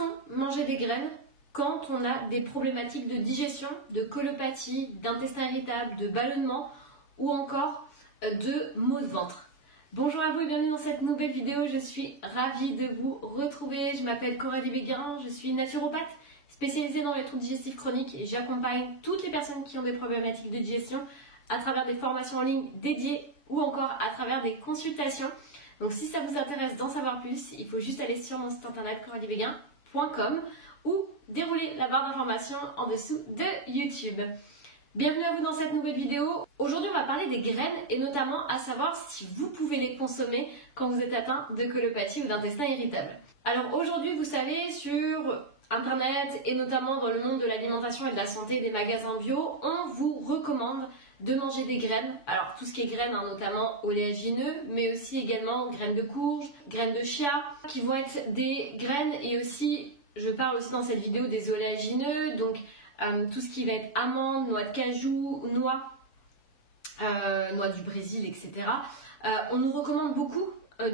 Peut-on manger des graines quand on a des problématiques de digestion, de colopathie, d'intestin irritable, de ballonnement ou encore de maux de ventre? Bonjour à vous et bienvenue dans cette nouvelle vidéo, je suis ravie de vous retrouver. Je m'appelle Coralie Béguin, je suis naturopathe spécialisée dans les troubles digestifs chroniques et j'accompagne toutes les personnes qui ont des problématiques de digestion à travers des formations en ligne dédiées ou encore à travers des consultations. Donc si ça vous intéresse d'en savoir plus, il faut juste aller sur mon site internet coraliebéguin.com ou dérouler la barre d'informations en dessous de YouTube. Bienvenue à vous dans cette nouvelle vidéo. Aujourd'hui on va parler des graines et notamment à savoir si vous pouvez les consommer quand vous êtes atteint de colopathie ou d'intestin irritable. Alors aujourd'hui vous savez sur internet et notamment dans le monde de l'alimentation et de la santé des magasins bio, on vous recommande de manger des graines. Alors tout ce qui est graines, notamment oléagineux, mais aussi également graines de courge, graines de chia, qui vont être des graines et aussi, je parle aussi dans cette vidéo des oléagineux, donc tout ce qui va être amandes, noix de cajou, noix du Brésil, etc. On nous recommande beaucoup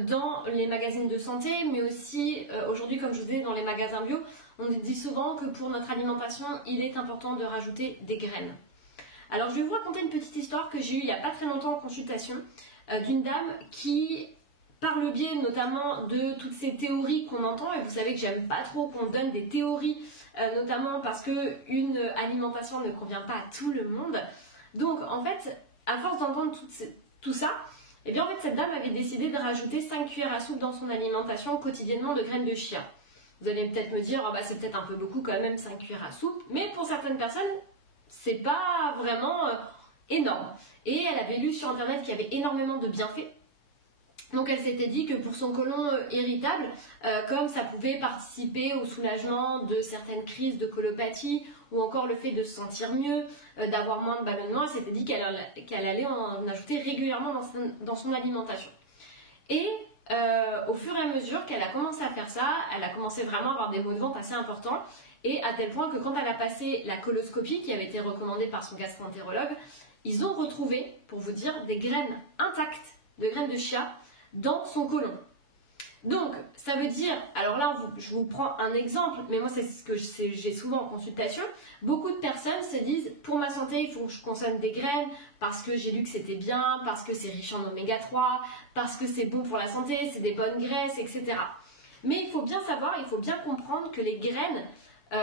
dans les magazines de santé, mais aussi aujourd'hui, comme je vous disais, dans les magasins bio, on dit souvent que pour notre alimentation, il est important de rajouter des graines. Alors je vais vous raconter une petite histoire que j'ai eue il n'y a pas très longtemps en consultation d'une dame qui, par le biais notamment de toutes ces théories qu'on entend, et vous savez que j'aime pas trop qu'on donne des théories, notamment parce qu'une alimentation ne convient pas à tout le monde. Donc en fait, à force d'entendre tout ça, et bien en fait cette dame avait décidé de rajouter 5 cuillères à soupe dans son alimentation quotidiennement de graines de chia. Vous allez peut-être me dire, oh bah c'est peut-être un peu beaucoup quand même 5 cuillères à soupe, mais pour certaines personnes, c'est pas vraiment énorme. Et elle avait lu sur internet qu'il y avait énormément de bienfaits. Donc elle s'était dit que pour son côlon irritable, comme ça pouvait participer au soulagement de certaines crises de colopathie ou encore le fait de se sentir mieux, d'avoir moins de ballonnement, elle s'était dit qu'elle allait en ajouter régulièrement dans son alimentation. Et au fur et à mesure qu'elle a commencé à faire ça, elle a commencé vraiment à avoir des maux de ventre assez importants. Et à tel point que quand elle a passé la coloscopie qui avait été recommandée par son gastro-entérologue, ils ont retrouvé, pour vous dire, des graines intactes, de graines de chia, dans son côlon. Donc, ça veut dire, alors là, je vous prends un exemple, mais moi c'est ce que j'ai souvent en consultation, beaucoup de personnes se disent, pour ma santé, il faut que je consomme des graines, parce que j'ai lu que c'était bien, parce que c'est riche en oméga 3, parce que c'est bon pour la santé, c'est des bonnes graisses, etc. Mais il faut bien savoir, il faut bien comprendre que les graines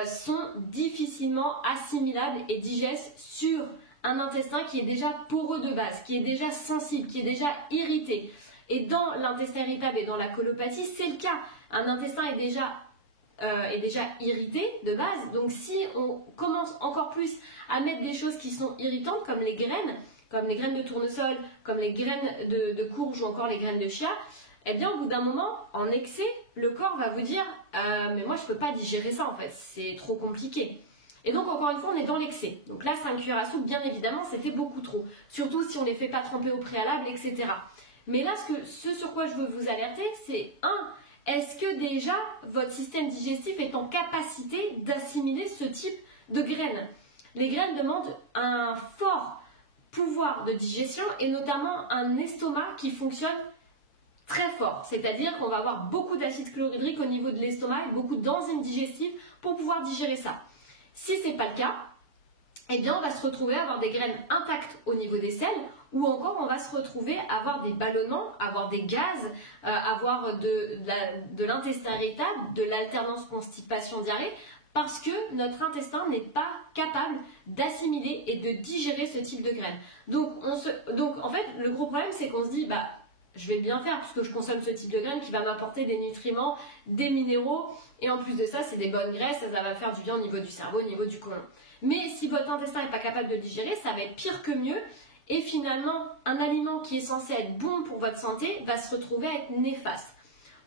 sont difficilement assimilables et digestes sur un intestin qui est déjà poreux de base, qui est déjà sensible, qui est déjà irrité. Et dans l'intestin irritable et dans la colopathie, c'est le cas. Un intestin est déjà irrité de base. Donc si on commence encore plus à mettre des choses qui sont irritantes, comme les graines de tournesol, comme les graines de courge ou encore les graines de chia, eh bien au bout d'un moment, en excès, le corps va vous dire mais moi je ne peux pas digérer ça en fait, c'est trop compliqué. Et donc encore une fois, on est dans l'excès. Donc là, 5 cuillères à soupe, bien évidemment, c'était beaucoup trop. Surtout si on ne les fait pas tremper au préalable, etc. Mais là, ce sur quoi je veux vous alerter, c'est est-ce que déjà votre système digestif est en capacité d'assimiler ce type de graines? Les graines demandent un fort pouvoir de digestion et notamment un estomac qui fonctionne très fort, c'est-à-dire qu'on va avoir beaucoup d'acide chlorhydrique au niveau de l'estomac et beaucoup d'enzymes digestives pour pouvoir digérer ça. Si ce n'est pas le cas, eh bien on va se retrouver à avoir des graines intactes au niveau des selles ou encore on va se retrouver à avoir des ballonnements, avoir des gaz, avoir de l'intestin irritable, de l'alternance constipation-diarrhée parce que notre intestin n'est pas capable d'assimiler et de digérer ce type de graines. Donc en fait le gros problème c'est qu'on se dit je vais bien faire puisque je consomme ce type de graines qui va m'apporter des nutriments, des minéraux et en plus de ça c'est des bonnes graisses, ça va faire du bien au niveau du cerveau, au niveau du côlon. Mais si votre intestin n'est pas capable de digérer, ça va être pire que mieux et finalement un aliment qui est censé être bon pour votre santé va se retrouver à être néfaste.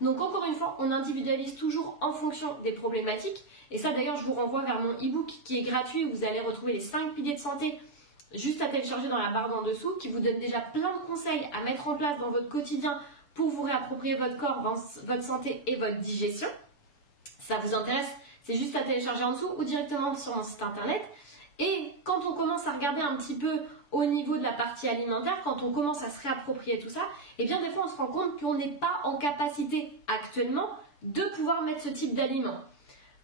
Donc encore une fois, on individualise toujours en fonction des problématiques et ça d'ailleurs je vous renvoie vers mon e-book qui est gratuit où vous allez retrouver les 5 piliers de santé juste à télécharger dans la barre d'en dessous, qui vous donne déjà plein de conseils à mettre en place dans votre quotidien pour vous réapproprier votre corps, votre santé et votre digestion. Ça vous intéresse, c'est juste à télécharger en dessous ou directement sur mon site internet. Et quand on commence à regarder un petit peu au niveau de la partie alimentaire, quand on commence à se réapproprier tout ça, eh bien des fois on se rend compte qu'on n'est pas en capacité actuellement de pouvoir mettre ce type d'aliments.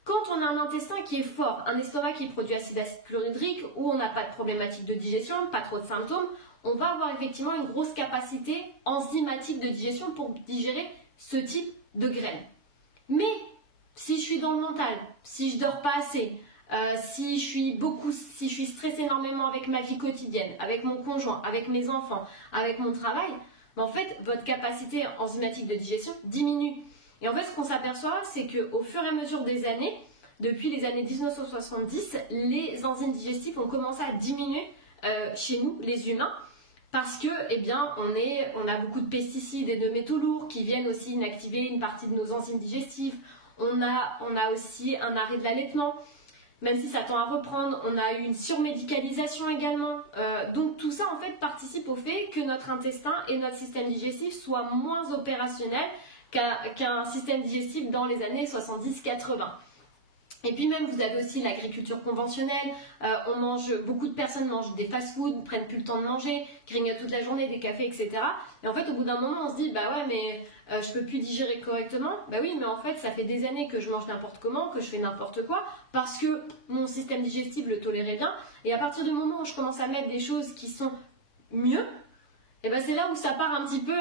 Quand on a un intestin qui est fort, un estomac qui produit assez d'acide chlorhydrique, où on n'a pas de problématique de digestion, pas trop de symptômes, on va avoir effectivement une grosse capacité enzymatique de digestion pour digérer ce type de graines. Mais si je suis dans le mental, si je dors pas assez, si je suis stressée énormément avec ma vie quotidienne, avec mon conjoint, avec mes enfants, avec mon travail, en fait, votre capacité enzymatique de digestion diminue. Et en fait, ce qu'on s'aperçoit, c'est qu'au fur et à mesure des années, depuis les années 1970, les enzymes digestives ont commencé à diminuer chez nous, les humains, parce que, eh bien, on a beaucoup de pesticides et de métaux lourds qui viennent aussi inactiver une partie de nos enzymes digestives. On a aussi un arrêt de l'allaitement, même si ça tend à reprendre. On a eu une surmédicalisation également. Donc tout ça, en fait, participe au fait que notre intestin et notre système digestif soient moins opérationnels qu'un système digestif dans les années 70-80. Et puis même, vous avez aussi l'agriculture conventionnelle. Beaucoup de personnes mangent des fast-foods, ne prennent plus le temps de manger, grignotent toute la journée, des cafés, etc. Et en fait, au bout d'un moment, on se dit, bah ouais, mais je peux plus digérer correctement. Bah oui, mais en fait, ça fait des années que je mange n'importe comment, que je fais n'importe quoi, parce que mon système digestif le tolérait bien. Et à partir du moment où je commence à mettre des choses qui sont mieux, et ben c'est là où ça part un petit peu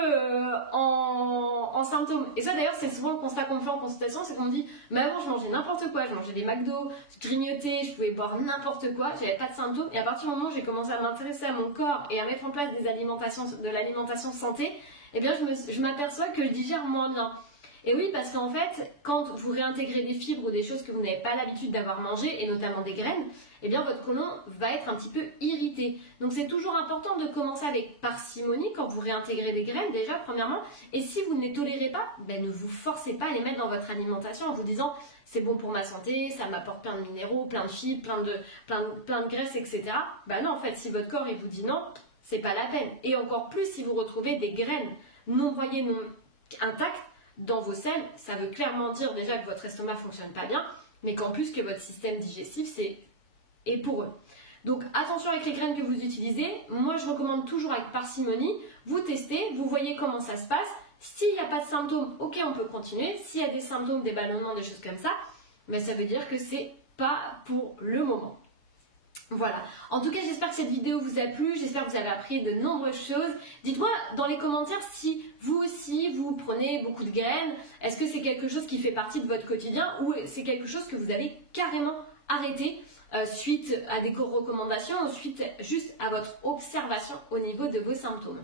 en symptômes. Et ça d'ailleurs c'est souvent le constat qu'on fait en consultation, c'est qu'on me dit mais avant je mangeais n'importe quoi, je mangeais des McDo, je grignotais, je pouvais boire n'importe quoi, j'avais pas de symptômes. Et à partir du moment où j'ai commencé à m'intéresser à mon corps et à mettre en place de l'alimentation santé, et bien je m'aperçois que je digère moins bien. Et oui, parce qu'en fait, quand vous réintégrez des fibres ou des choses que vous n'avez pas l'habitude d'avoir mangées, et notamment des graines, eh bien votre côlon va être un petit peu irrité. Donc c'est toujours important de commencer avec parcimonie quand vous réintégrez des graines déjà, premièrement. Et si vous ne les tolérez pas, ben, ne vous forcez pas à les mettre dans votre alimentation en vous disant c'est bon pour ma santé, ça m'apporte plein de minéraux, plein de fibres, plein de graisses, etc. Ben non, en fait, si votre corps il vous dit non, c'est pas la peine. Et encore plus si vous retrouvez des graines non broyées, non intactes, dans vos selles, ça veut clairement dire déjà que votre estomac ne fonctionne pas bien, mais qu'en plus que votre système digestif est pour eux. Donc attention avec les graines que vous utilisez. Moi je recommande toujours avec parcimonie. Vous testez, vous voyez comment ça se passe. S'il n'y a pas de symptômes, ok on peut continuer. S'il y a des symptômes, des ballonnements, des choses comme ça, ben, ça veut dire que c'est pas pour le moment. Voilà, en tout cas j'espère que cette vidéo vous a plu, j'espère que vous avez appris de nombreuses choses. Dites-moi dans les commentaires si vous aussi vous prenez beaucoup de graines, est-ce que c'est quelque chose qui fait partie de votre quotidien ou c'est quelque chose que vous avez carrément arrêté suite à des recommandations ou suite juste à votre observation au niveau de vos symptômes.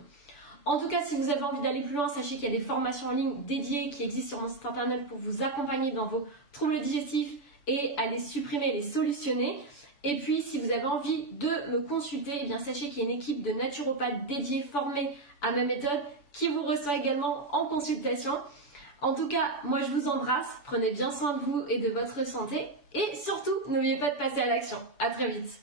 En tout cas, si vous avez envie d'aller plus loin, sachez qu'il y a des formations en ligne dédiées qui existent sur mon site internet pour vous accompagner dans vos troubles digestifs et à les supprimer, les solutionner. Et puis, si vous avez envie de me consulter, eh bien, sachez qu'il y a une équipe de naturopathes dédiés, formés à ma méthode, qui vous reçoit également en consultation. En tout cas, moi je vous embrasse, prenez bien soin de vous et de votre santé. Et surtout, n'oubliez pas de passer à l'action. À très vite.